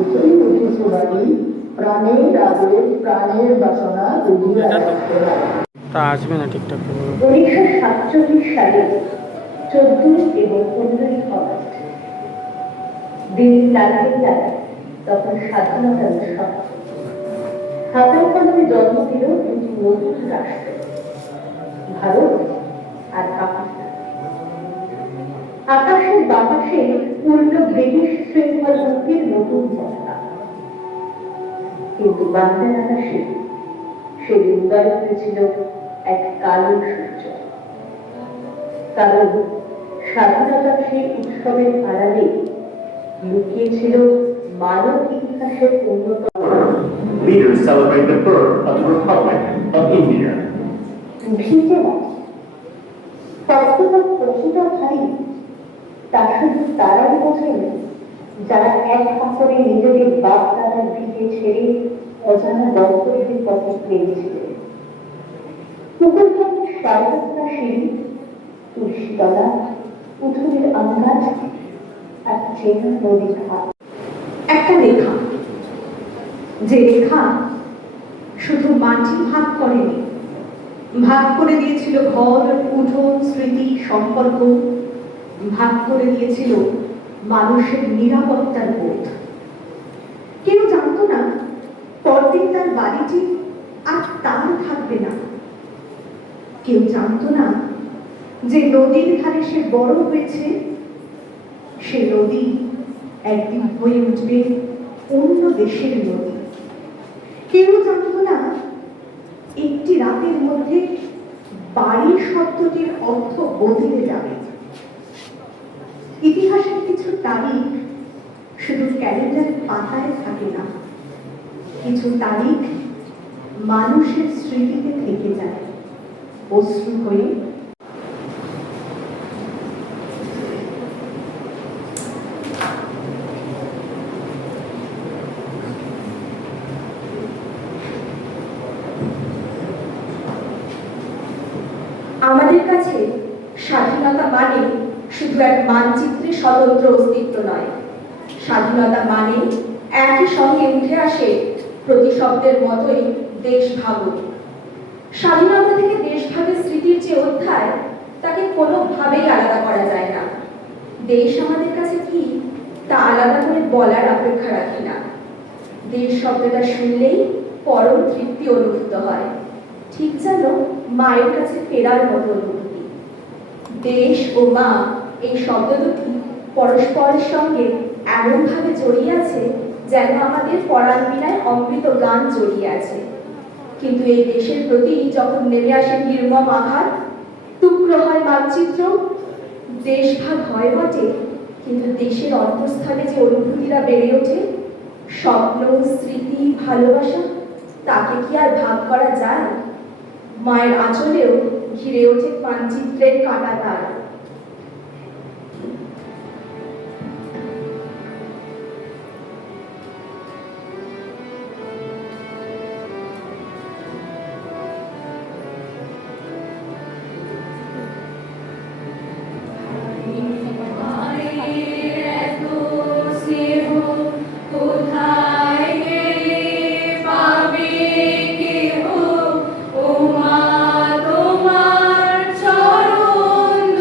এসেই উঠেছে বাড়ি, প্রাণের আবেগ প্রাণের বাসনা বুঝিয়ে রাখতে হয়। তা আসবে না ঠিকঠাক করে। 1947 সালে 14 এবং 15 অগস্ট দিন লালকেল্লা যায়, তখন স্বাধীনতার উৎসব। হাতের কলমে জন্ম দিল দুটি নতুন রাষ্ট্র, ভারত আর পাকিস্তান। আকাশের বাতাসে উড়ল ব্রিটিশ শৃঙ্খল মুক্তির নতুন পতাকা, কিন্তু বাংলার আকাশে সেদিন উদয় হয়েছিল এক কালো সূর্য। কারণ স্বাধীনতার সেই উৎসবের আড়ালে লুকিয়েছিল মানব ইতিহাসের অন্যতম। Leaders celebrate the birth of the Republic of India. ভিজে রাখে তত্ত্বটা প্রকৃতভাবে তা শুধু তারাই বোঝেন যারা এক হাতে নিজেদের বাপ দাদার ভিটে ছেড়ে অজানা গন্তব্যের পথে পেয়েছিলেন। পুকুর ঘাটের সারবত্তা সিঁড়ি, তুলসীতলা, উঠোনের আম গাছ আর চেনা নদীর ঘাট। একটা রেখা, যে রেখা শুধু মাটি ভাগ করেনি, ভাগ করে দিয়েছিল ঘর, উঠোন, স্মৃতি, সম্পর্ক, ভাগ করে দিয়েছিল মানুষের নিরাপত্তার বোধ। কেউ জানতো না পরদিন তার বাড়িটি আর তার থাকবে না। কেউ জানতো না যে নদীর ধারে সে বড় হয়েছে, সে নদী একদিন হয়ে উঠবে অন্য দেশের নদী। কেউ জানতো না একটি রাতের মধ্যে বাড়ি শব্দটির অর্থ বদলে যাবে। ইতিহাসের কিছু তারিখ শুধু ক্যালেন্ডার পাতায় থাকে না, কিছু তারিখ মানুষের স্মৃতিতে থেকে যায় অশ্রু হয়ে। আমাদের কাছে স্বাধীনতা মানে শুধু এক মানচিত্রে স্বতন্ত্র অস্তিত্ব নয়, স্বাধীনতা মানে একই সঙ্গে উঠে আসে প্রতিশব্দের মতোই দেশভাগ। স্বাধীনতা থেকে দেশভাগের স্মৃতির যে অধ্যায়, তাকে কোনোভাবেই আলাদা করা যায় না। দেশ আমাদের কাছে কি তা আলাদা করে বলার অপেক্ষা রাখি না। দেশ শব্দটা শুনলেই পরম তৃপ্তি অনুভূত হয়, ঠিক যেন মায়ের কাছে ফেরার মতো অনুভূতি। দেশ ও মা এই শব্দ দুটি পরস্পরের সঙ্গে এমনভাবে জড়িয়ে আছে যেন আমাদের পরাণ বিনায় অমৃত গান জড়িয়ে আছে। কিন্তু এই দেশের প্রতি যখন নেমে আসে নির্মম আঘাত, টুকরো হয় মানচিত্র, দেশভাগ হয় বটে, কিন্তু দেশের অন্তঃস্থলে যে অনুভূতিরা বেড়ে ওঠে, স্বপ্ন, স্মৃতি, ভালোবাসা, তাকে কি আর ভাগ করা যায়? মায়ের আঁচলেও ঘিরে ওঠে মানচিত্রের কাঁটাতার। তোমার চরণ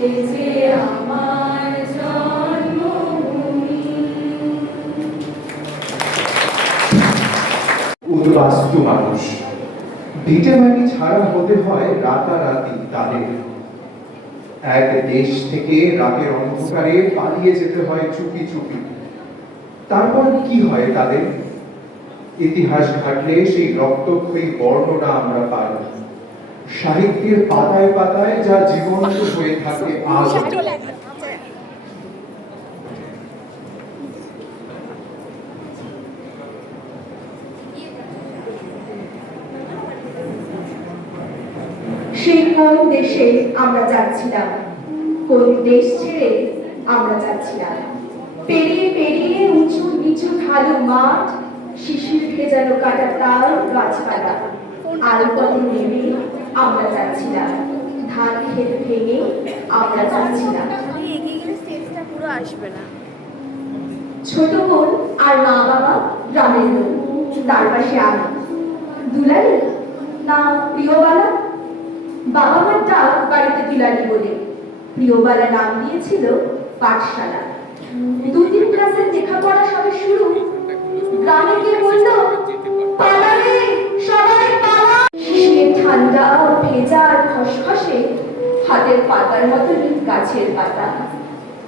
যে আমার জন্মভূমি। উদ্বাস্তু মানুষ ভিটেমাটি ছাড়া হতে হয় রাতারাতি তাদের। এক দেশ থেকে রাতের অন্ধকারে পালিয়ে যেতে হয় চুপি চুপি। তারপর কি হয় তাদের? ইতিহাস ঘাটলে সেই রক্তক্ষয়ী বর্ণনা আমরা পাই। সাহিত্যের পাতায় পাতায় যা জীবন্ত হয়ে থাকে আজ। সেই কোন দেশে আমরা যাচ্ছিলাম, কোন দেশ ছেড়ে আমরা যাচ্ছিলাম। পেরিয়ে পেরিয়ে উঁচু নিচু ঢালু মাঠ, শিশির ভেজানো কাটা তাল গাছপালা, আলপথে নেমে আমরা যাচ্ছিলাম। ধান ক্ষেত ভেঙে আমরা যাচ্ছিলাম। ছোট বোন আর মা বাবা গ্রামের লোক, তার পাশে আমি। দুলালি না প্রিয়বালা? বাবা মার ডাক বাড়িতে দুলালি বলে, প্রিয়বালা নাম দিয়েছিল পাঠশালা। 2-3 ক্লাসের লেখাপড়া সবে শুরু, গ্রামে গিয়ে বলল, পালা রে সবাই পালা। শিশিরের ঠান্ডা ভেজা আর খসখসে, হাতের পাতার মতো গাছের পাতা।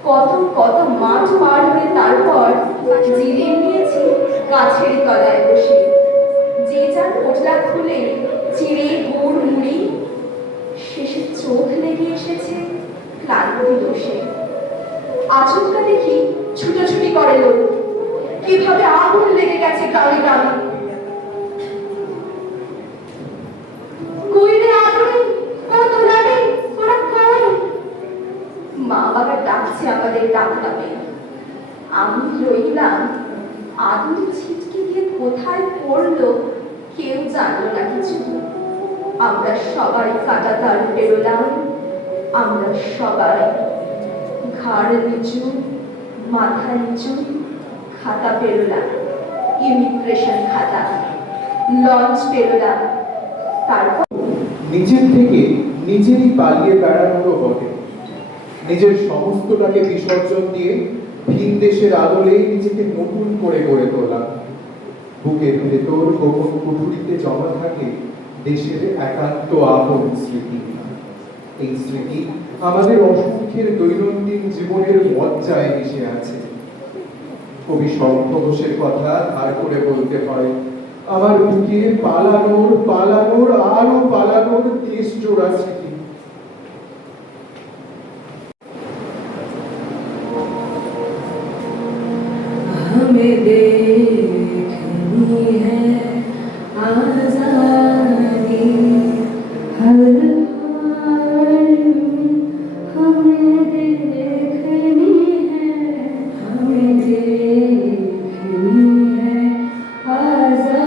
কত কত মাঠ পার হয়ে তারপর জিরিয়ে নিয়েছি গাছের তলায় বসে। যে যার পোটলা খুলে চিড়ে গুড় মুড়ি, শেষে চোখ লেগে এসেছে ক্লান্তি বসে। আচমকা দেখি ছুটোছুটি করে লোক, কিভাবে আগুন লেগে গেছে গ্রামে গ্রামে। কই রে আগুন, ও দুলালি, ওরা কই? মা বাবা ডাকছে আমাদের ডাক নামে। আমি রইলাম, আগুন ছিটকে দিয়ে কোথায় পড়লো কেউ জানলো না কিছু। আমরা সবাই কাঁটাতার পেরোলাম, আমরা সবাই ঘাড় নিচু মাথা নিচু খাতা পেরোলাম, ইমিগ্রেশন খাতা। লঞ্চ পেরোলাম, তারপর নিজের থেকে নিজেরই পালিয়ে বেড়ানোরও বটে। নিজের সমস্তটাকে বিসর্জন দিয়ে ভিন দেশের আদলে নিজেকে নতুন করে গড়ে তোলা। বুকের ভেতর গোপন কুঠুরিতে জমা থাকে দেশের একান্ত আপন স্মৃতি। এই স্মৃতি আমাদের অসংখ্যের দৈনন্দিন জীবনের মজ্জায় মিশে আছে। কবি শঙ্খ ঘোষের কথা ধার করে বলতে হয়, আমার বুকে পালানোর পালানোর আরো পালানোর দেশ জোড়া স্মৃতি। हमें देखनी है आज़ादी, हर हाल में हमें देखनी है, हमें देखनी है आज़ादी।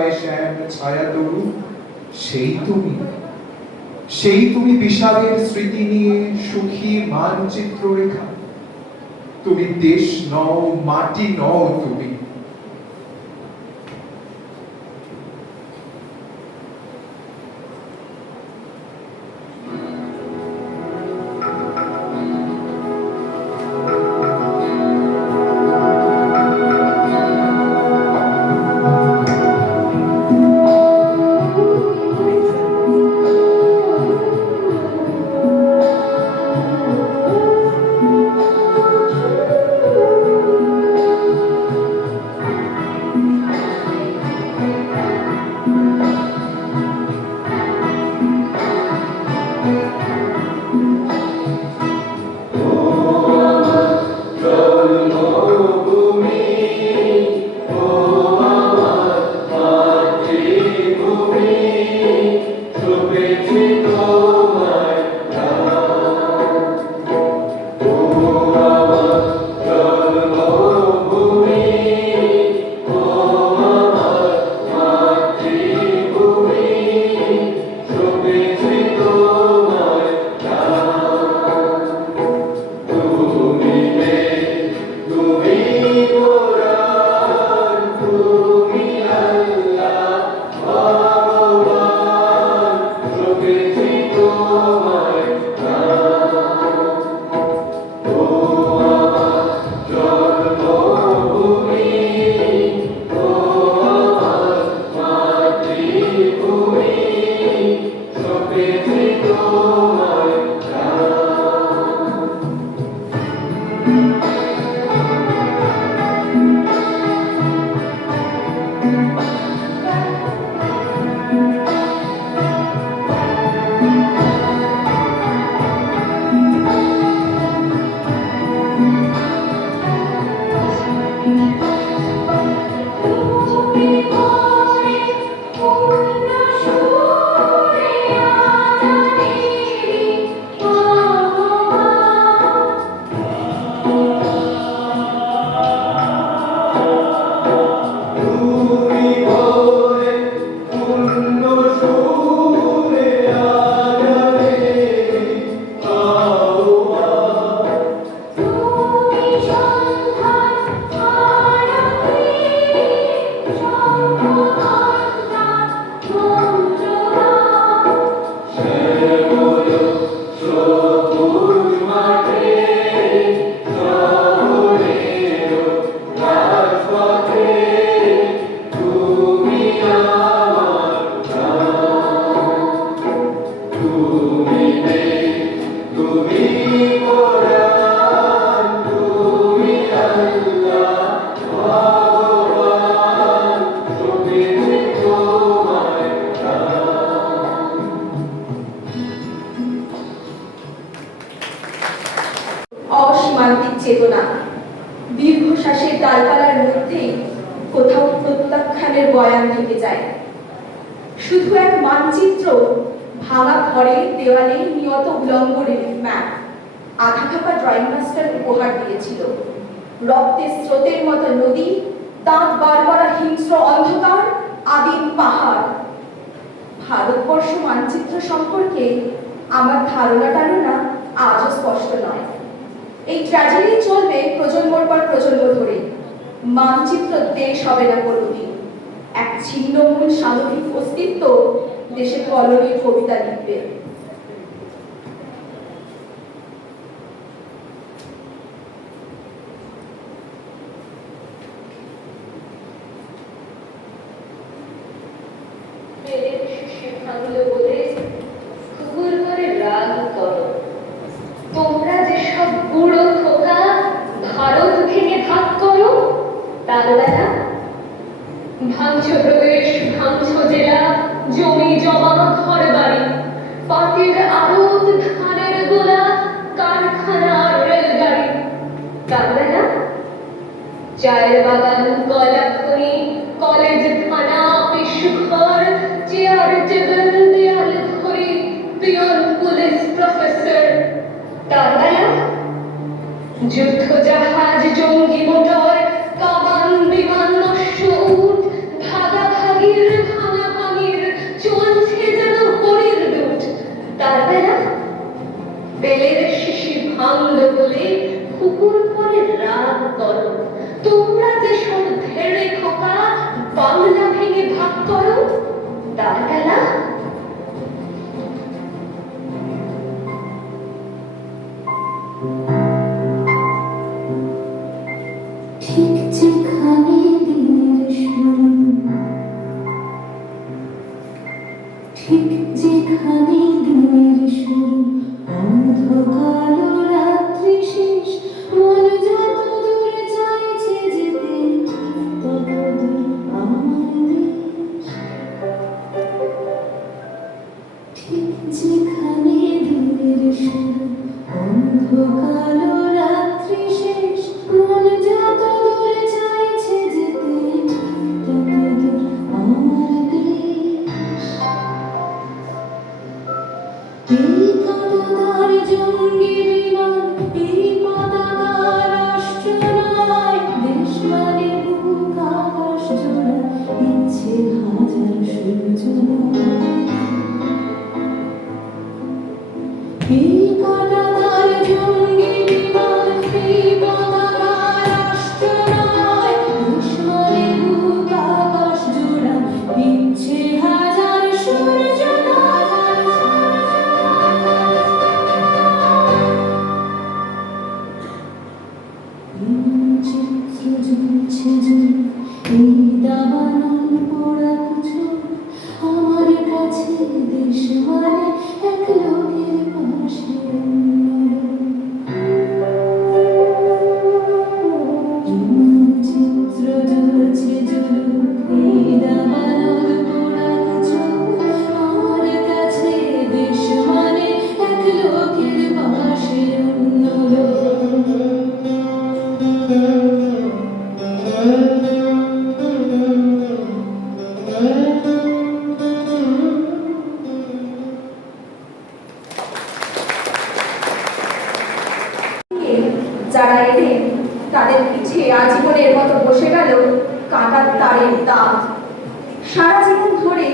গায়ে শ্যাম ছায়া তরু, সেই তুমি বিষাদের স্মৃতি নিয়ে সুখী মানচিত্র রেখা। তুমি দেশ নও, মাটি নও তুমি। অসীমান্তিক চেতনা দীর্ঘশ্বাসের ডালপালার মধ্যেই কোথাও প্রত্যাখ্যানের বয়ান থেকে যায়। শুধু এক মানচিত্র, ভাঙা ঘরের দেওয়ালে নিয়ত উলম্ব রিলিফ ম্যাপ আধা খাপা ড্রয়িং মাস্টার উপহার দিয়েছিল। রক্তের স্রোতের মতো নদী, দাঁত বার করা হিংস্র অন্ধকার, আদিম পাহাড়। ভারতবর্ষ মানচিত্র সম্পর্কে আমার ধারণা আজও স্পষ্ট নয়। এই ট্র্যাজেডি চলবে প্রজন্মর পর প্রজন্ম ধরে। মানচিত্র দেশ হবে না কোনোদিন। এক ছিন্নমূল সামগ্রিক অস্তিত্ব দেশে কলোনির কবিতা লিখবে। তোমরা যেসব বুড়ো খোকা ভারত ভেঙে ভাগ করো, তার বেলা ভাঙছো প্রদেশ, ভাঙছো জেলা, জমি জমা ঘর বাড়ি, পাটের আড়ত, ধানের গোলা, কারখানা রেলগাড়ি। তার বেলা চায়ের বাগান, কয়লা খনি, কলেজ, থানা, অফিস ঘর, চেয়ার টেবিল, দেয়াল ঘড়ি, পিয়ন, পুলিশ, প্রফেসর। তার বেলা যুদ্ধ জাহাজ, জঙ্গি মোটর, কামান, বিমান, নস্য উট, ভাগাভাগির আমার কাছে দেশ মানে এক লোকের পাশে চিত্র জ্বলছে জ্বলুক এই দাবানল পোড়া কিছু আমার কাছে দেশ মানে এক লোকের পাশে অন্য যারা এলেন তাদের পিছে আজীবনের মতো বসে গেল কাঁটার তারের দাগ। সারা জীবন ধরে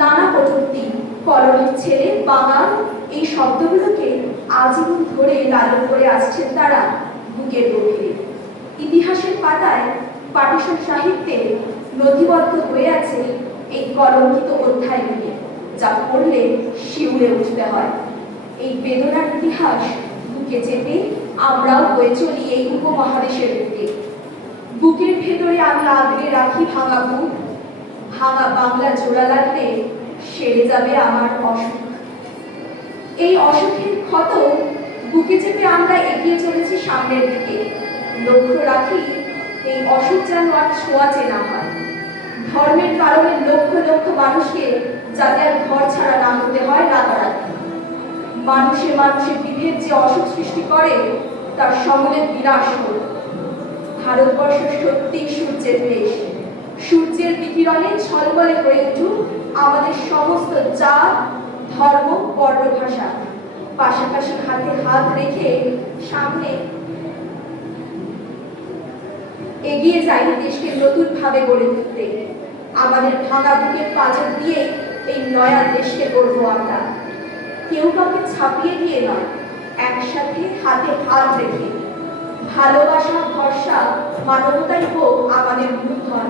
নানা কটূক্তি, কলমের ছেলে, বাগান এই শব্দগুলোকে আজীবন ধরে লালন করে আসছেন তারা বুকের গভীরে। ইতিহাসের পাতায় পাটিশন সাহিত্যে নথিবদ্ধ হয়ে আছে এই কলঙ্কিত অধ্যায়গুলি, যা পড়লে শিউরে উঠতে হয়। এই বেদনার ইতিহাস বুকে চেপে আমরাও বয়ে চলি এই উপমহাদেশের বুকে। বুকের ভেতরে আমি আগলে রাখি ভাঙা বুক, ভাঙা বাংলা জোড়া লাগলে সেরে যাবে আমার অসুখ। এই অসুখের ক্ষত বুকে চেপে আমরা এগিয়ে চলেছি সামনের দিকে। লক্ষ্য রাখি এই অসুখ যেন আর ছোঁয়াচে না হয়। ধর্মের কারণে লক্ষ লক্ষ মানুষকে যাতে আর ঘর ছাড়া না হতে হয় রাতারাতি। মানুষে মানুষের বিভেদ যে অসুখ সৃষ্টি করে তার সমূলের বিনাশ হল। ভারতবর্ষ সত্যি সূর্যের দেশ। সূর্যের বিকিরণে ঝলমলে হয়ে উঠুক আমাদের সমস্ত জাত, ধর্ম, বর্ণ, ভাষা। পাশাপাশি হাতে হাত রেখে সামনে এগিয়ে যাই দেশকে নতুন ভাবে গড়ে তুলতে। আমাদের ভাঙা বুকের পাঁজর দিয়ে এই নয়া দেশকে গড়ব আমরা। কেউ কাউকে ছাপিয়ে দিয়ে নয়, একসাথে হাতে হাত রেখে। ভালোবাসা, ভরসা, মানবতাই হোক আমাদের মূলধন।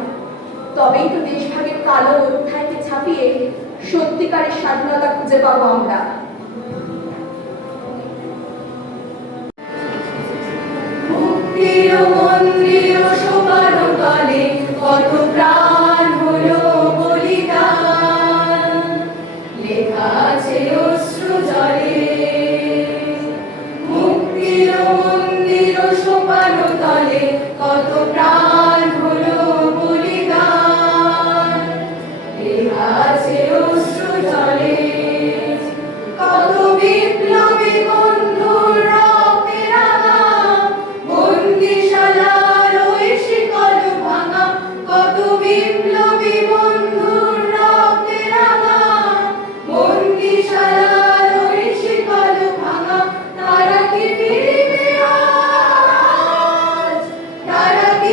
তবেই তো দেশভাগের কালো অধ্যায়কে ছাপিয়ে সত্যিকারের স্বাধীনতা খুঁজে পাবো আমরা। মুক্তির মন্দির শোভার তলে কত প্রাণ হলো বলিদান, লেখা আছে অশ্রু জলে। মুক্তির মন্দির শোভার তলে কত প্রাণ হলো বলিদান, লেখা আছে অশ্রু জলে। কত বিপ্লবী বন্ধুর রক্তে রাঙা বন্দিশালার ওই শিকল ভাঙা। কত বিপ্লবী বন্ধুর রক্তে রাঙা বন্দিশালার ওই শিকল ভাঙা। তারা কি ফিরবে আজ? তারা কি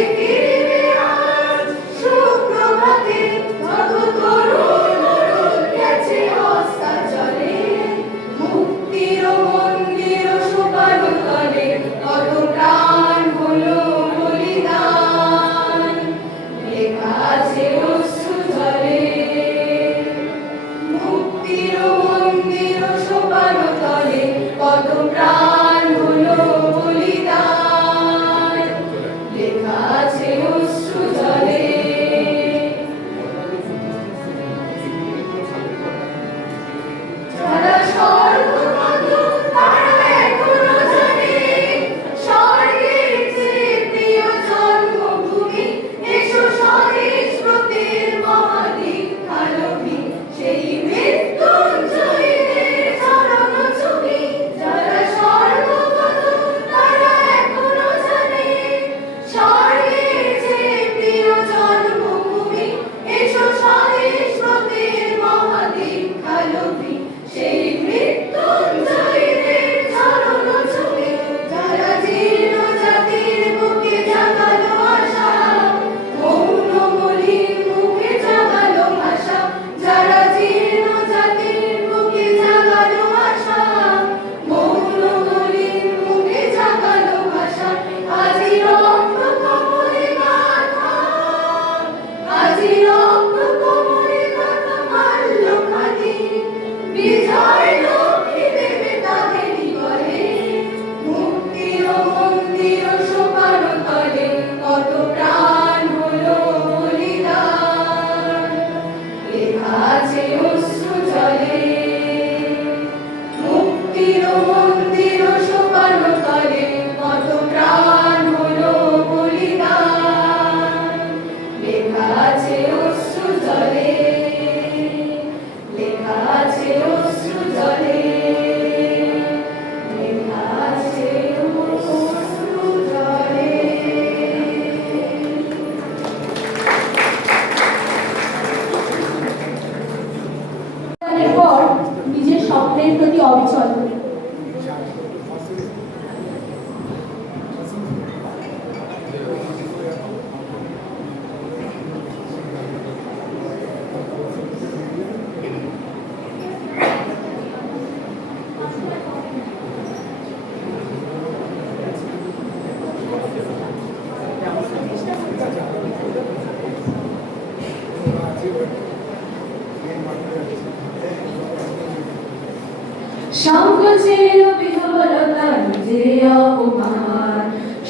সংকোচের বিহবলতা নিজের অপমান,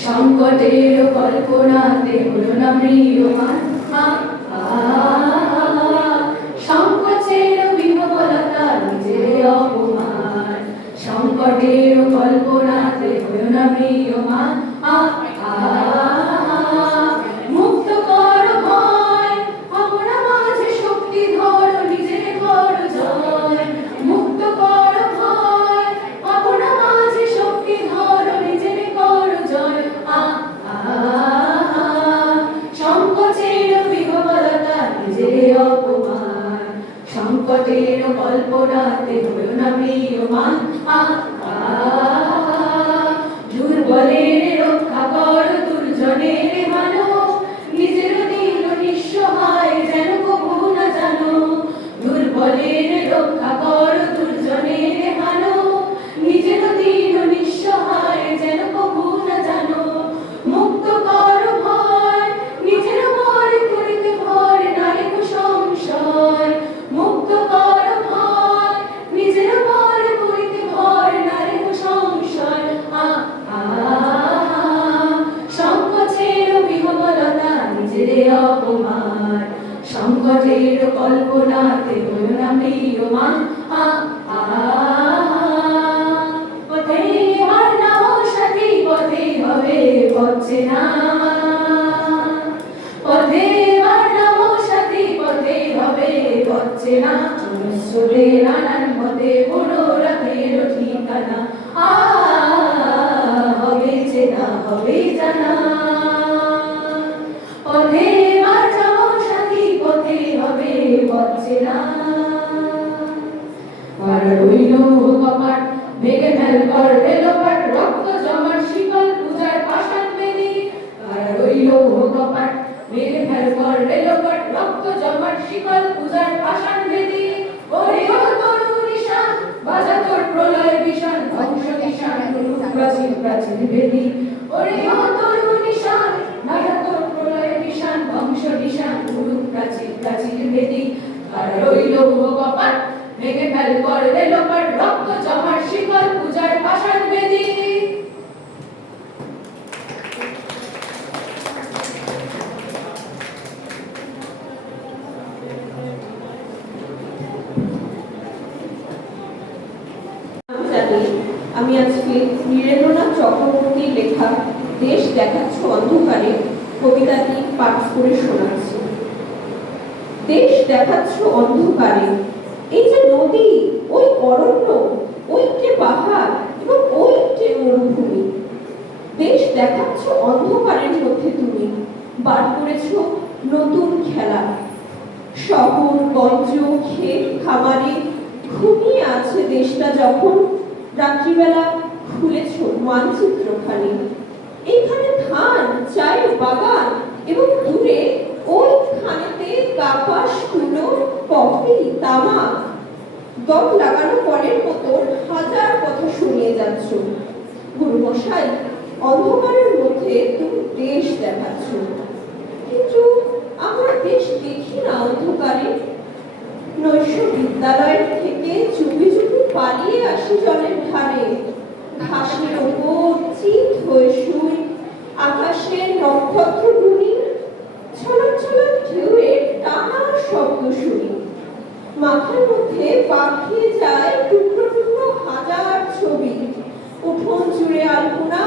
সংকটের কল্পনাতে হলো না প্রিয়মান। সংকোচের বিহবলতা নিজের অপমান, সংকটের কল্পনাতে হলো না প্রিয়মান। মুক্ত কর ভয়, আমরা মাঝে শক্তি ধর, নিজের কর জয়। মুক্ত কর ভয়, আমরা মাঝে শক্তি ধর, নিজের কর জয়। সংকোচের বিহবলতা নিজের অপমান, সংকটের কল্পনাতে হলো না প্রিয়মান। দুর্বলের রক্ষা কর, দুর্জনের হানো, নিজের দিন নিঃসহায় যেন কবু না জানো। দুর্বলের রক্ষা কর, দুর্জনের হানো, নিজের দিন নিঃসহায় যেন কবু না জানো। মুক্ত কর ভয়, নিজের মর করিতে ভয় নাই কো সংশয়। মুক্ত কর ভয়, নিজের মর করিতে ভয় নাই কো সংশয়। সংকোচের বিহবলতা নিজের অপমান, সংকটের কল্পনাতে হলো না প্রিয়মান। পথে আর নাও সাথী, পথে হবে পথে না। পথে আর নাও সাথী, পথে হবে পথে না। স্রোতে নানান মতে মনোরথের ঠিকানা, হবে চেনা হবে জানা। পথে আর যাও সাথী, পথে হবে পথে না। আর রইল কপাট, ভেঙে ফেল কর রেলপাট, রক্ত জমার শিকল পূজার পাষাণ বেদি। আর রইল কপাট, ভেঙে ফেল কর রেলপাট, রক্ত জমার শিকল পূজার পাষাণ বেদি। ওরে ও তরু নিশান, বাজা তোর প্রলয় বিষাণ, ধ্বংস নিশান প্রাচীন প্রাচীন বেদি। ওরে ও তরু নিশান, বাজা তোর প্রলয় বিষাণ, ধ্বংস নিশান প্রাচীন প্রাচীন বেদি। আর রইল কপাট, ভেঙে ফেল কর রেলপাট, রক্ত জমার শিকল পূজার পাষাণ বেদি। আমি আজকে নীরেন্দ্রনাথ চক্রবর্তীর লেখা দেশ দেখাচ্ছ অন্ধকারে কবিতাটি পাঠ করে শোনাচ্ছি। দেশ দেখাচ্ছ অন্ধকারে, এই যে নদী, ওই অরণ্য, ওইটে পাহাড় এবং ওইটে মরুভূমি। দেশ দেখাচ্ছ অন্ধকারের মধ্যে তুমি বার করেছ নতুন খেলা। শহর গঞ্জ ক্ষেত খামারে ঘুমিয়ে আছে দেশটা যখন রাত্রিবেলা খুলেছ মানচিত্রখানি। এখানে ধান চায়ের বাগান এবং দূরে ওইখানেতে কাপাস তুলো কফি তামাক। দম লাগানো পরের মতো হাজার কথা শুনিয়ে যাচ্ছ। গুরুমশাই, অন্ধকারের মধ্যে তুমি দেশ দেখাচ্ছ, কিন্তু আমরা দেশ দেখি না অন্ধকারে। নৈশ বিদ্যালয় থেকে চুপি চুপি পালিয়ে আসি জলের ধারে। ঘাসের ওপর চিত হয়ে শুই, আকাশে নক্ষত্র গুনি, ছলক ছলক ঢেউয়ের টানা শব্দ শুনি। মাথার মধ্যে পাঠিয়ে যায় টুকরো টুকরো হাজার ছবি। উঠোন জুড়ে আলপনা,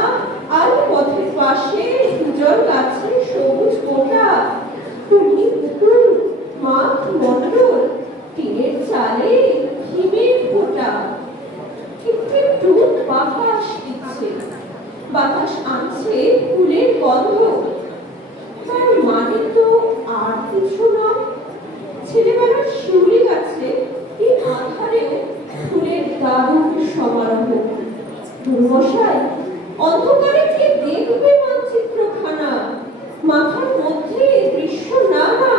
আলো পথের পাশে দুজন গাছে সবুজ গোটা। টুনি পুতুল, মাঠ মন্ডল, টিনের চালে হিমের ফোঁটা। একটু একটু বাতাস দিচ্ছে, বাতাস আনছে ফুলের গন্ধ। তার মানে তো আর কিছু নয়, ছেলেবেলার শিউলি গাছে এই আধারে ফুলের দারুণ সমারোহ। গুরুমশাই, অন্ধকারে কে দেখবে মানচিত্রখানা? মাথার মধ্যে দৃশ্য নানা,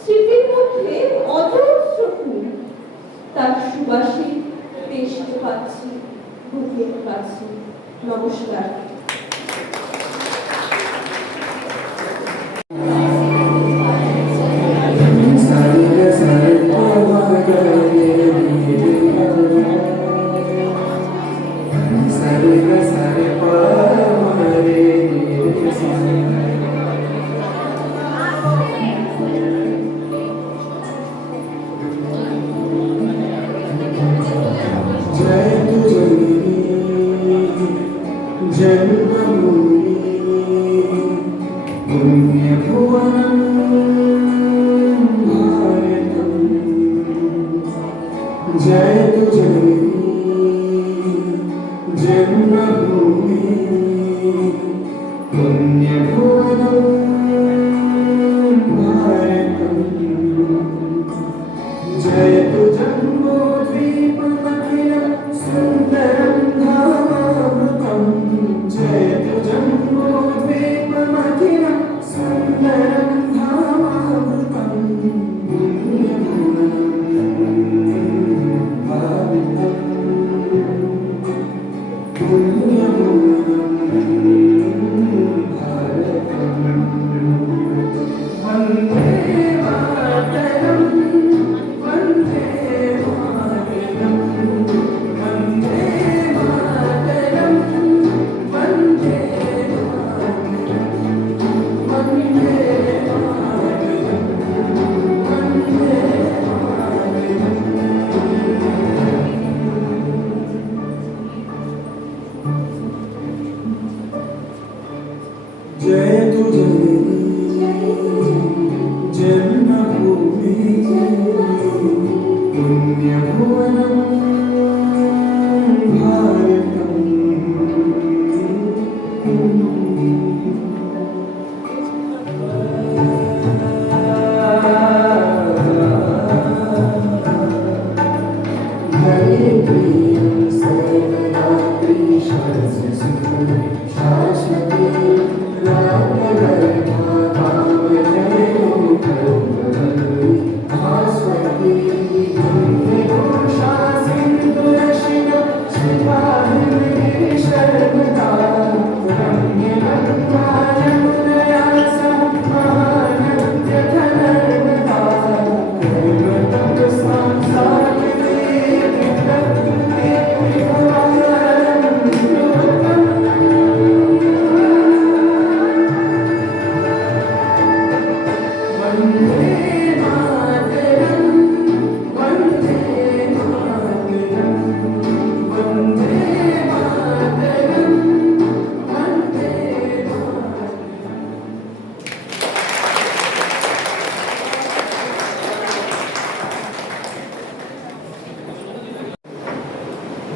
স্মৃতির মধ্যে অজস্র ফুল। তার সুবাসে দেশকে পাচ্ছি, বুকে পাচ্ছি। নমস্কার।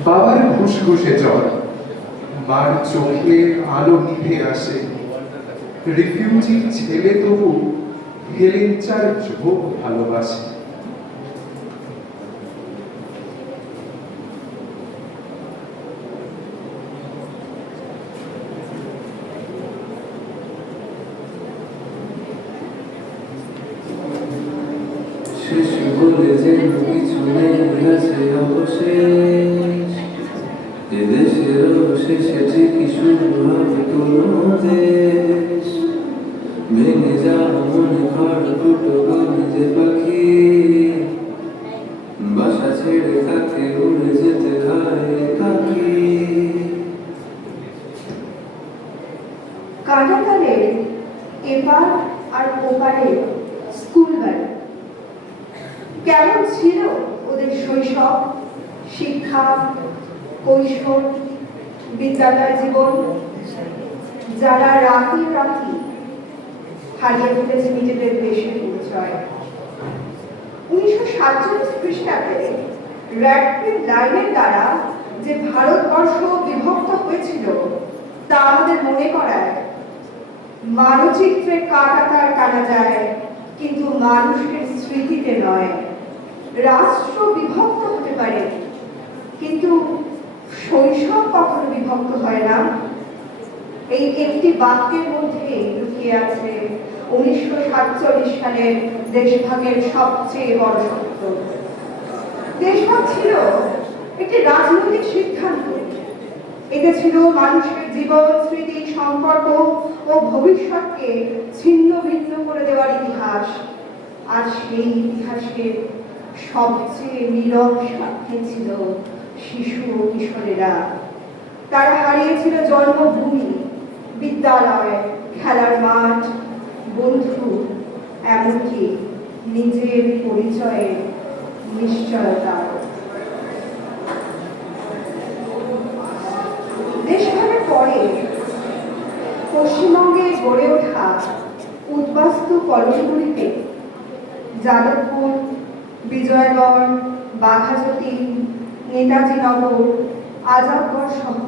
বাবার ঘুষঘুষে জ্বর, মার চোখে আলো নিভে আসে, রিফিউজি ছেলে তবু হেলেঞ্চার ঝোঁক ভালোবাসে। শেষ বলে যে কিছু নেই আছে অবশেষ, এদেশের অবশেষে ঠিকই শুরু হবে কোনো দেশ। ভেঙে যাওয়া মনে ঘর দুটো গনে যে পাখি, বাসা ছেড়ে তাকে উড়ে যেতে হয় একাকী। কাটাতারের এপার আর ওপারের স্কুল বাড়ি কেমন ছিল ওদের শৈশব, শিক্ষা, কৈশোর, বিদ্যালয় জীবন, যারা রাতে রাতে হারিয়ে ফেলেছে নিজেদের দেশের পরিচয়। 1947 খ্রিস্টাব্দে র্যাডক্লিফ লাইনের দ্বারা যে ভারতবর্ষ বিভক্ত হয়েছিল তা আমাদের মনে করায় মানচিত্রে কাটাতার কাটা যায়, কিন্তু মানুষের স্মৃতিতে নয়। রাষ্ট্র বিভক্ত হতে পারে, কিন্তু শৈশব কখনো বিভক্ত হয় না। এই একটি বাক্যের মধ্যে লুকিয়ে আছে 1947 সালের দেশভাগের সবচেয়ে বড় সত্য। দেশভাগ ছিল একটি রাজনৈতিক সিদ্ধান্ত, এটা ছিল মানুষের জীবন, স্মৃতি, সম্পর্ক ও ভবিষ্যৎকে ছিন্ন ভিন্ন করে দেওয়ার ইতিহাস। আর সেই ইতিহাসের সবচেয়ে নীরব সাক্ষী ছিল শিশু ও কিশোরেরা। তারা হারিয়েছিল জন্মভূমি, বিদ্যালয়, খেলার মাঠ, বন্ধু, এমনকি নিজের পরিচয়ের নিশ্চয়তা। দেশভাগের পরে গড়ে ওঠা উদ্বাস্তু কলোনিগুলিতে যাদবপুর, বিজয়গড়, বাঘাযতীন, নেতাজি নগর, আজাদগড় সহ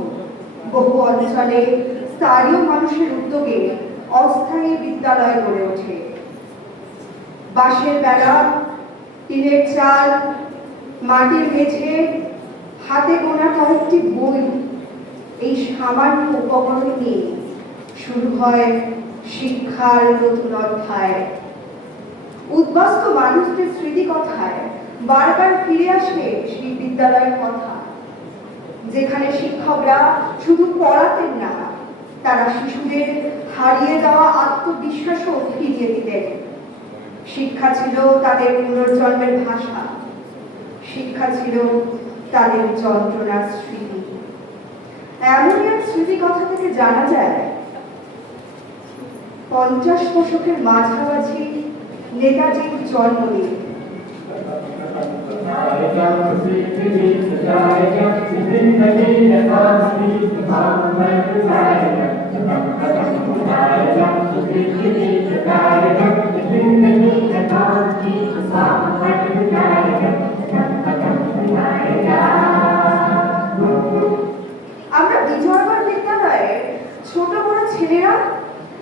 বহু অঞ্চলে স্থানীয় মানুষের উদ্যোগে অস্থায়ী বিদ্যালয় গড়ে ওঠে। বাঁশের বেড়া, টিনের চাল, মাটির মেঝে, হাতে গোনা কয়েকটি বই, এই সামান্য উপকরণ নিয়ে শুরু হয় শিক্ষার নতুন অধ্যায়। উদ্বাস্তু মানুষদের স্মৃতি কথায় বারবার ফিরে আসে সেই বিদ্যালয়ের কথা, যেখানে শিক্ষকরা শুধু পড়াতেন না, তারা শিশুদের হারিয়ে যাওয়া আত্মবিশ্বাসও ফিরিয়ে দিতেন। শিক্ষা ছিল তাদের পুনর্জন্মের ভাষা, শিক্ষা ছিল তাদের যন্ত্রণার স্মৃতি। এমন এক স্মৃতি কথা থেকে জানা যায় 50 দশকের মাঝামাঝি নেতাজির জন্মদিন। আমরা বিজয়গড় বিদ্যালয়ে ছোট বড় ছেলেরা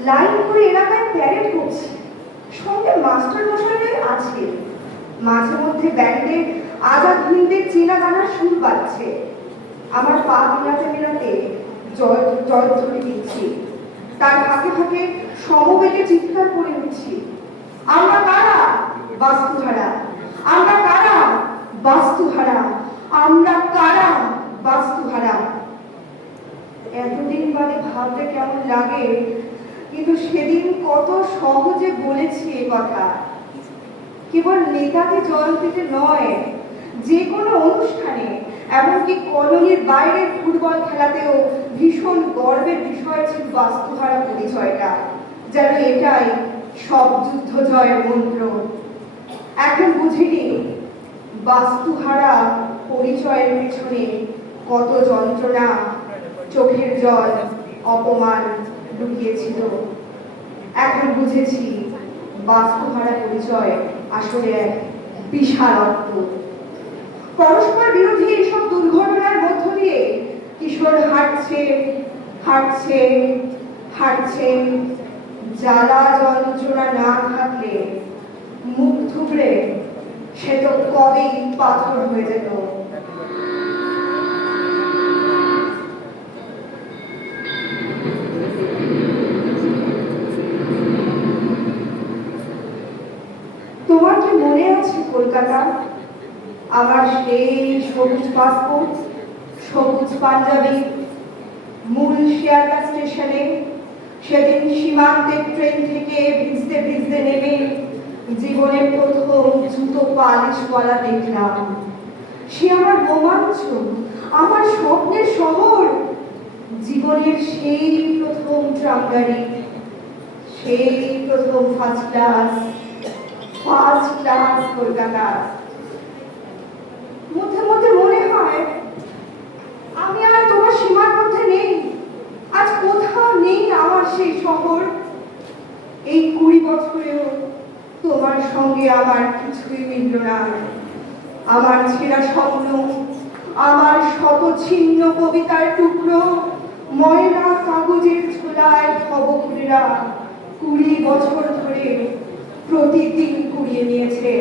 লাইন করে এলাকায় প্যারেড করছি, সঙ্গে মাস্টার মশাইরাই আছে। মাঝে মধ্যে ব্যান্ডে আজাদ হিন্দের চেনা গানার সুর বাজছে। আমার পা মেলাতে মেলাতে জয়ধ্বনি দিচ্ছি, তার ফাঁকে ফাঁকে সমবেগে চিৎকার করে উঠছি, আমরা কারা? বাস্তুহারা। আমরা কারা? বাস্তুহারা। আমরা কারা? বাস্তুহারা। এতদিন বাদে ভাবতে কেমন লাগে, কিন্তু সেদিন কত সহজে বলেছি এ কথা। কেবল নেতাজি জয়ন্তীতে নয়, যে কোনো অনুষ্ঠানে, এমনকি কলোনির বাইরে ফুটবল খেলাতেও ভীষণ গর্বের বিষয় ছিল বাস্তুহারা পরিচয়টা, যেন এটাই সব যুদ্ধ জয়ের মন্ত্র। এখন বুঝিনি বাস্তুহারা পরিচয়ের পেছনে কত যন্ত্রণা, চোখের জল, অপমান লুকিয়েছিল। এখন বুঝেছি বাস্তুহারা পরিচয় আসলে এক বিশাল অর্থ। পরস্পর বিরোধী এইসব দুর্ঘটনার মধ্য দিয়ে কিশোর হাঁটছে হাঁটছে হাঁটছে। জ্বালা যন্ত্রণা না থাকলে মুখ থুবড়ে সে তো কবেই পাথর হয়ে যেত। তোমার কি মনে আছে কলকাতা, আমার সেই সবুজ পাসপোর্ট, সবুজ পাঞ্জাবি, মূল শিয়ালদা স্টেশনে সেদিন সীমান্তের ট্রেন থেকে ভিজতে ভিজতে নেমে জীবনের প্রথম জুতো পালিশ করা দেখলাম। সে আমার রোমাঞ্চ, আমার স্বপ্নের শহর, জীবনের সেই প্রথম ট্রামগাড়ি, সেই প্রথম ফার্স্ট ক্লাস কলকাতা। মধ্যে মধ্যে মনে হয় আমি আর তোমার সীমার মধ্যে নেই, আজ কোথাও নেই আমার সেই শহর। এই 20 বছরেও তোমার সঙ্গে আমার কিছুই মিলল না। আমার ছেঁড়া স্বপ্ন, আমার শত ছিন্ন কবিতার টুকরো ময়লা কাগজের ঝোলায় খবরেরা 20 বছর ধরে প্রতিদিন কুড়িয়ে নিয়েছে।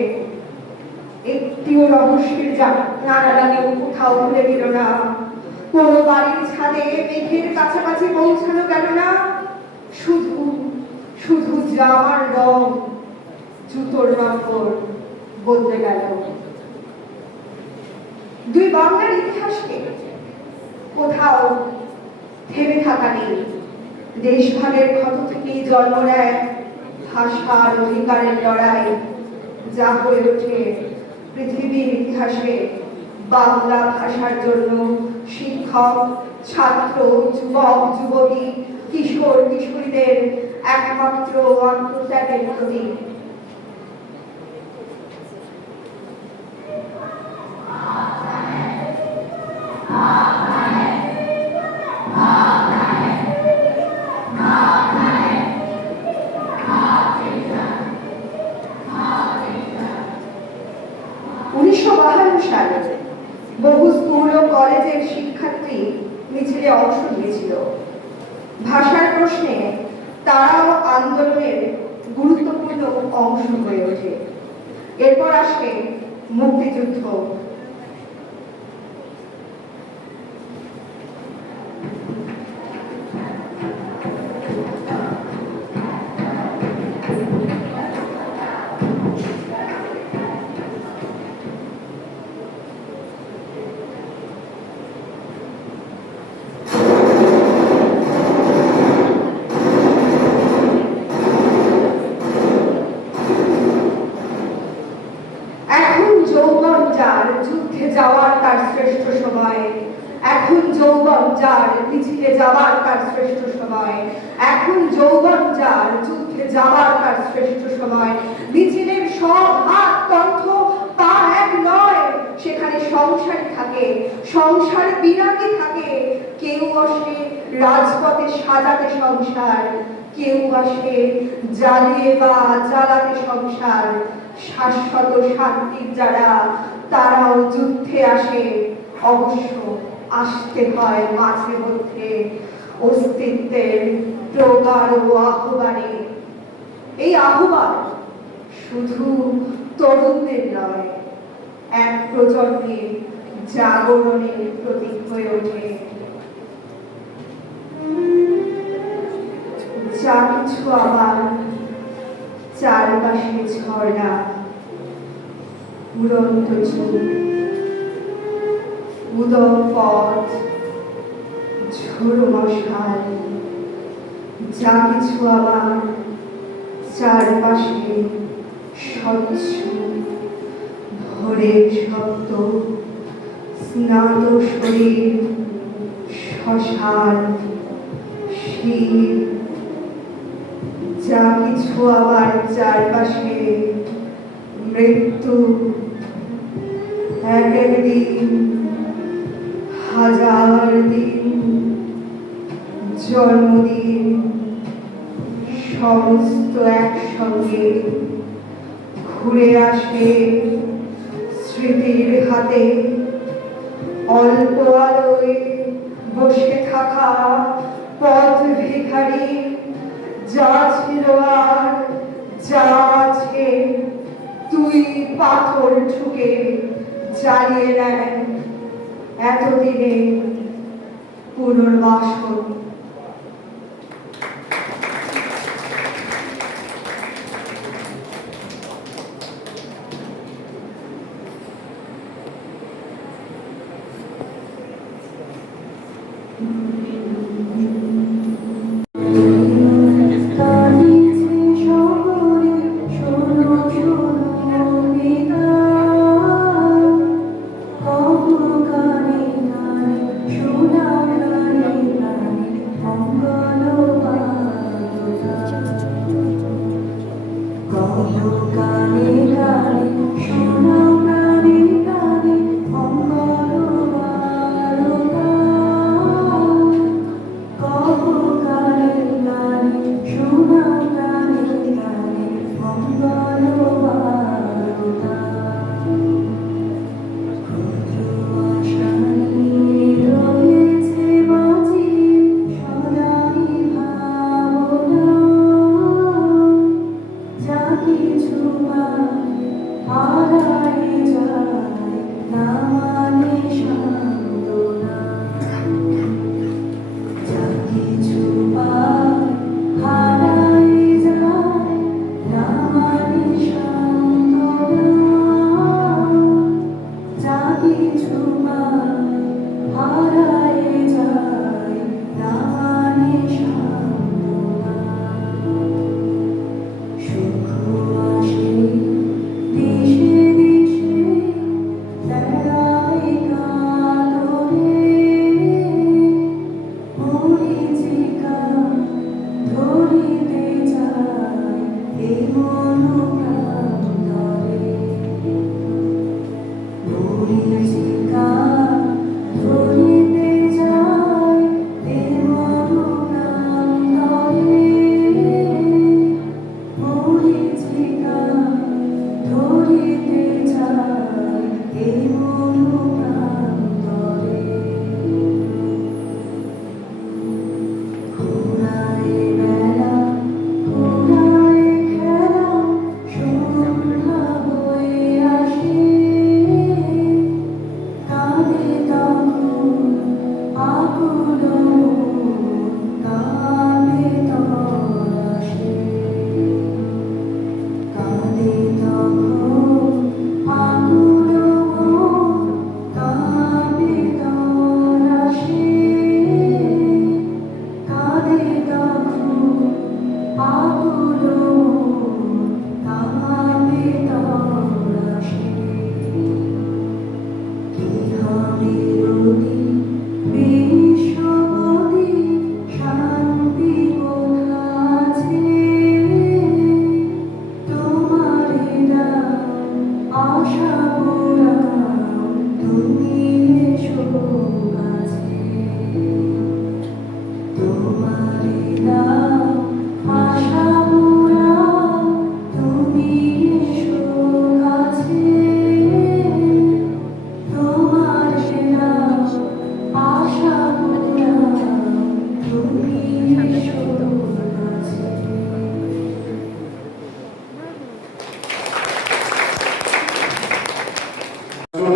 একটিও রহস্যের জানালাকেও কোথাও খুলে দিল না, কোনো বাড়ির ছাদে মেঘের কাছাকাছি পৌঁছানো গেল না। শুধু শুধু জামার রং, জুতোর নম্বর বদলে গেল। দুই বাংলার ইতিহাসকে কোথাও থেমে থাকা নেই। দেশভাগের ক্ষত থেকেই জন্ম নেয় ভাষার অধিকারের লড়াই, যা হয়ে ওঠে পৃথিবীর ইতিহাসে বাংলা ভাষার জন্য শিক্ষক, ছাত্র, যুবক, যুবতী, কিশোর, কিশোরীদের একমাত্র আত্মত্যাগের প্রতীক। তারাও আন্দোলনের গুরুত্বপূর্ণ অংশ হয়ে ওঠে। এরপর আসে মুক্তিযুদ্ধ। এখন যৌবন যার যুদ্ধে যাওয়ার তার শ্রেষ্ঠ সময়, এখন যৌবন যার মিছিলে যাওয়ার তার শ্রেষ্ঠ সময়, এখন যৌবন যার যুদ্ধে যাওয়ার তার শ্রেষ্ঠ সময়। মিছিলের সব হাত কণ্ঠ পা এক নয়, সেখানে সংসারী থাকে, সংসার বিরাগী থাকে। কেউ আসে রাজপথে সাজাতে সংসার, কেউ আসে জ্বালিয়ে বা জ্বালাতে সংসার। শাশ্বত শান্তির যারা, তারাও যুদ্ধে আসে। অবশ্য আসতে হয় মাঝে মধ্যে অস্তিত্বের প্রগাঢ় আহ্বানে। এই আহ্বান শুধু তরুণদের নয়, এক প্রজন্মের জাগরণের প্রতীক হয়ে ওঠে। যা কিছু আবার চারপাশে ঝর্ণা, উড়ন্ত চুল, উদম পথ, ঝোড়ো মশাল, যা কিছু আবার চারপাশে স্বচ্ছ ভোরের শব্দ, স্নাত শরীর, শ্মশান, শির, যা কিছু আবার চারপাশে মৃত্যু, এক এক দিন, হাজার দিন, জন্মদিন, সমস্ত একসঙ্গে ঘুরে আসে স্মৃতির হাতে। অল্প আলোয় বসে থাকা পথ ভিখারি, যা ছিল আর যা আছে, তুই পাথর ঠুকে জ্বালিয়ে নেয় এতদিনে পুনর্বাসন।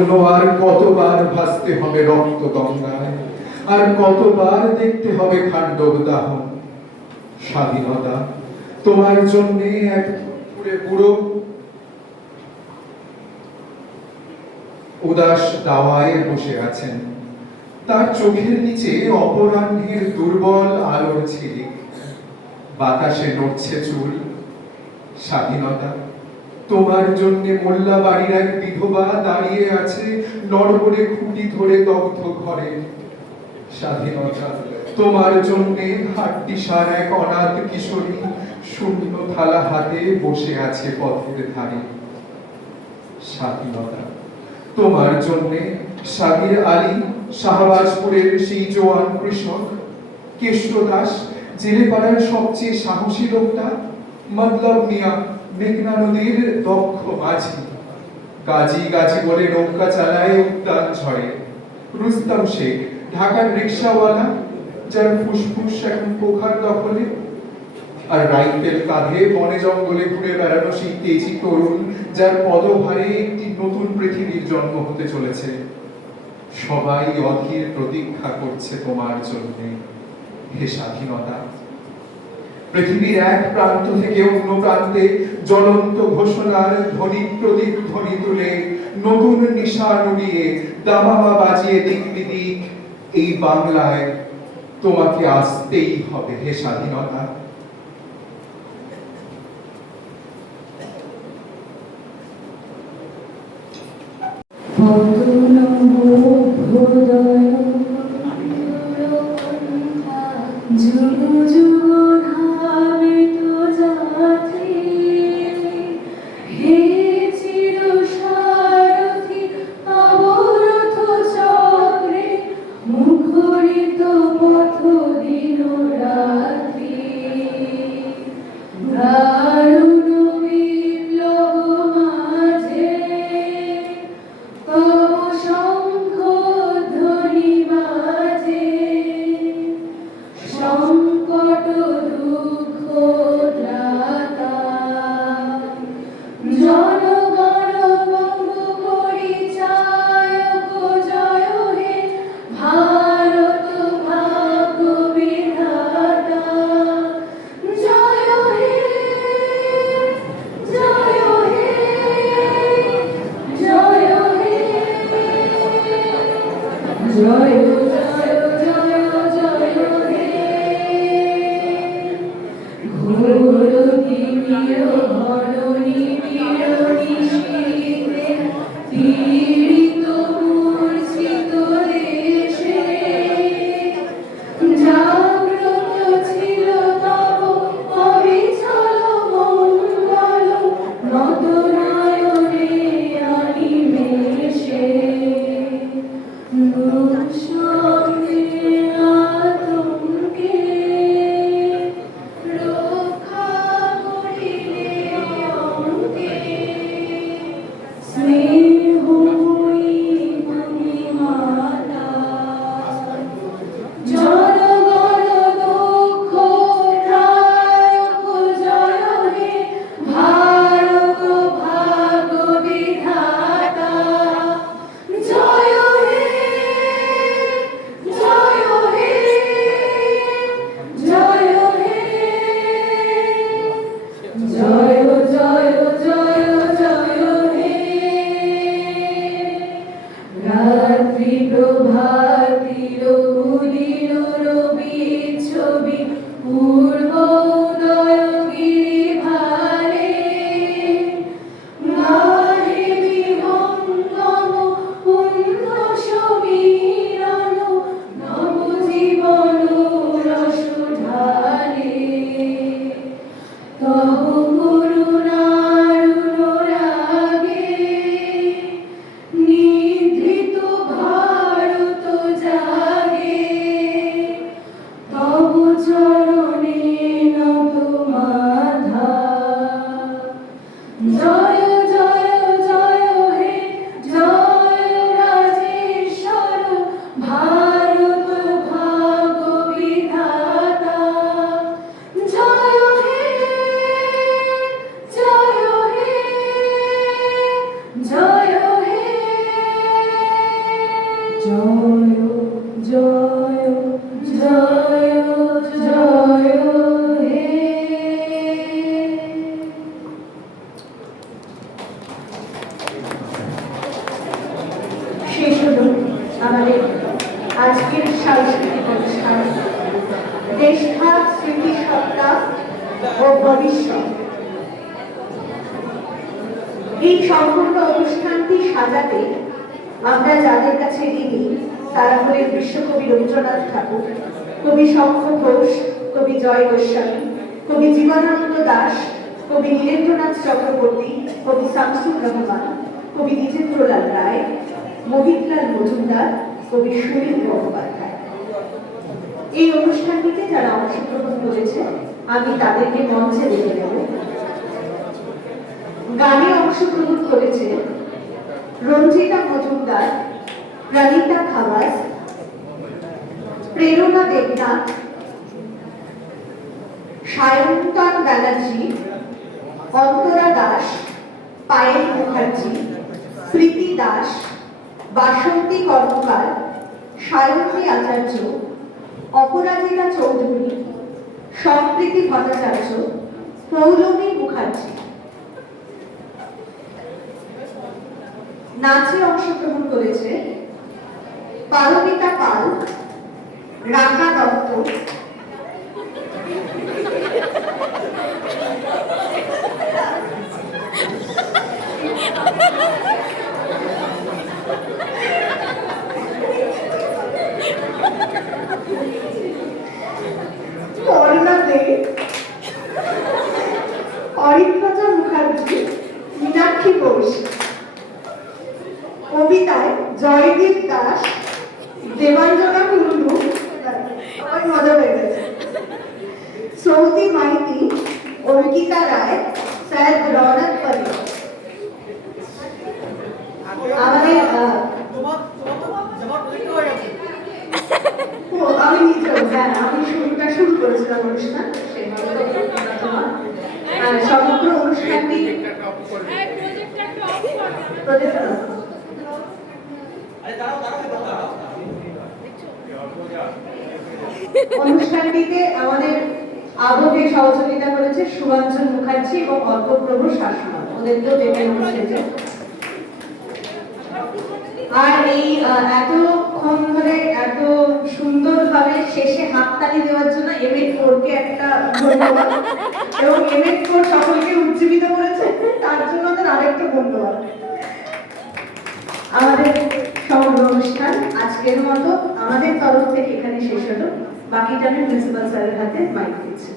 জন্য আর কতবার ভাসতে হবে রক্ত গঙ্গায়, আর কতবার দেখতে হবে খান্ডব দাহন। স্বাধীনতা তোমার জন্য এক পুরে বুড়ো উদাস দাওয়ায় বসে আছেন, তার চোখের নিচে অপরাহ্নের দুর্বল আলোর ঝিলিক, বাতাসে নড়ছে চুল। স্বাধীনতা তোমার জন্য মোল্লা বাড়ির এক বিধবা দাঁড়িয়ে আছে নড়বড়ে খুঁটি ধরে দগ্ধ ঘরে। স্বাধীনতা তোমার জন্য হাট্টিসার এক অনাথ কিশোরী শূন্য থালা হাতে বসে আছে পথের ধারে। স্বাধীনতা তোমার জন্য সাবির আলী শাহবাজপুরের সেই জোয়ান কৃষক, কেষ্ট দাস জেলেপাড়ার সবচেয়ে সাহসী লোকটা, মতলব মিয়া মেঘনা নদীর দক্ষ মাঝি, গাজী গাজী বলে নৌকা চালায় উদ্যান ঝড়ে, রুস্তম শেখ ঢাকার রিক্সাওয়ালা যার ফুসফুস এখন পোখার দখলে, আর রাইফেল কাঁধে বনে জঙ্গলে ঘুরে বেড়ানো সেই তেজি তরুণ যার পদভারে একটি নতুন পৃথিবীর জন্ম হতে চলেছে। সবাই অধীর প্রতীক্ষা করছে তোমার জন্য, হে স্বাধীনতা। পৃথিবীর এক প্রান্ত থেকে অন্য প্রান্তে জ্বলন্ত ঘোষণার ধ্বনি প্রতিধ্বনি তুলে নতুন নিশা নুড়িয়ে দামামা বাজিয়ে দিক বিদিক এই বাংলায় তোমাকে আসতেই হবে, হে স্বাধীনতা। যুগ যুগ ধাবিত যাত্রী, হে চির সারথি অবরত চক্রে, মুখরিত পথ দিন রাত্রি। দারুণ বিপ্লব মাঝে তব শঙ্খ ধ্বনি বাজে, সংকট দুঃখ ত্রাতা, জনগণ বঙ্গ পরিচায়ক জয় হে, ভারত ভাগ্য বিধাতা জয় হে, জয় হে, জয় হে, জয় পীড়িত মূর্ছিত দেশে, জাগ্রত ছিল তব অবিচল মঙ্গল, নত নয়নে অনিমেষে। দুঃসঙ্গে আতঙ্কে রক্ষা করিলে অবিস্ময়। এই সম্পূর্ণ অনুষ্ঠানটি সাজাতে আমরা যাদের কাছে ঋণী তারা হলেন বিশ্বকবি রবীন্দ্রনাথ ঠাকুর, কবি শঙ্খ ঘোষ, কবি জয় গোস্বামী, কবি জীবনানন্দ দাশ, কবি নীরেন্দ্রনাথ চক্রবর্তী, কবি শামসুর রহমান, কবি দ্বিজেন্দ্রলাল রায়, মোহিতলাল মজুমদার, কবি সুনীল গঙ্গোপাধ্যায়। এই অনুষ্ঠানটিতে যারা অংশগ্রহণ করেছে আমি তাদেরকে মঞ্চে ডেকে নেব। গানে অংশগ্রহণ করেছে রঞ্জিতা মজুমদার, প্রাণিতা খাওয়াস, প্রেরণা দেবনাথ, সায়ন্তন ব্যানার্জি, অন্তরা দাস, পায়েল মুখার্জি, প্রীতি দাস, বাসন্তী কর্মকার, সায়ন্তী আচার্য, অপরাজিতা চৌধুরী, সম্প্রীতি ভট্টাচার্য, পৌলমী মুখার্জি। নাচে অংশগ্রহণ করেছে পারমিতা পাল, রাকা দত্ত, অরুণা দে, অরিত্রজা মুখার্জি, মীনাক্ষী ঘোষ। কবিতায় জয়দীপ দাস, দেবাঞ্জনা কুন্ডু, আমার মজা হয়ে গেছে, সৌদি মাইতি, অঙ্কিতা রায়, সৈয়দ রওনক পরি। আমাদের আমি নিজেও আমি শুরু করেছিলাম অনুষ্ঠান, সমগ্র অনুষ্ঠানটি অনুষ্ঠানটিতে আমাদের আবহে সহযোগিতা করেছে সুভাঞ্জন মুখার্জি এবং অর্কপ্রভু শাসন, ওদেরকেও ডেকে বসেছে। আর এই এতক্ষণ ধরে এত সুন্দরভাবে শেষে হাততালি দেওয়ার জন্য MH4 কে একটা ধন্যবাদ, এবং MH4 সকলকে উজ্জীবিত করেছে তার জন্য তার আরেকটা ধন্যবাদ। আমাদের সমগ্র অনুষ্ঠান আজকের মতো আমাদের তরফ থেকে এখানে শেষ হলো। বাকিটা আমি প্রিন্সিপাল স্যারের হাতে মাইক দিচ্ছি।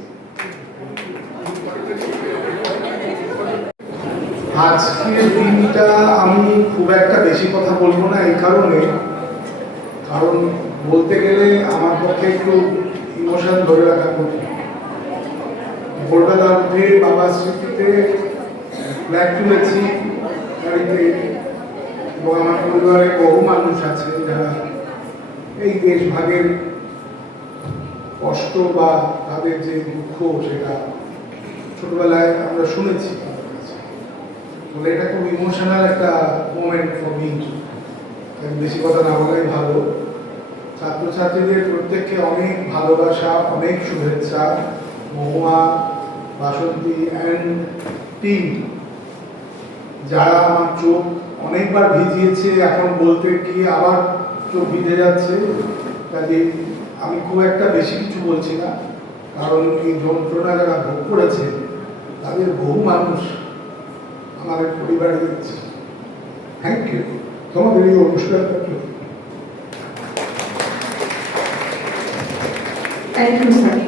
আজকের দিনটা আমি খুব একটা বেশি কথা বলবো না, এই কারণে কারণ বলতে গেলে আমার পক্ষে একটু ইমোশন ধরে রাখা কঠিন। ভোরবেলা উঠে বাবার স্মৃতিতে ফ্ল্যাগ তুলেছি বাড়িতে, এবং আমার পরিবারে বহু মানুষ আছে যারা এই দেশভাগের কষ্ট বা তাদের যে দুঃখ সেটা ছোটবেলায় আমরা শুনেছি। বলে এটা খুব ইমোশনাল একটা মোমেন্ট ফর মি। বেশি কথা না বলাই ভালো। ছাত্রছাত্রীদের প্রত্যেককে অনেক ভালোবাসা, অনেক শুভেচ্ছা। মহুয়া, বাসন্তী অ্যান্ড টিম যারা আমার চোখ অনেকবার ভিজিয়েছে, এখন বলতে গিয়ে আবার চোখ ভিজে যাচ্ছে। কাজে আমি খুব একটা বেশি কিছু বলছি না, কারণ এই যন্ত্রণা যারা ভোগ করেছে তাদের বহু মানুষ আমাদের পরিবারে যাচ্ছে। থ্যাংক ইউ তোমাদের এই অনুষ্ঠানটা। Thank you sir.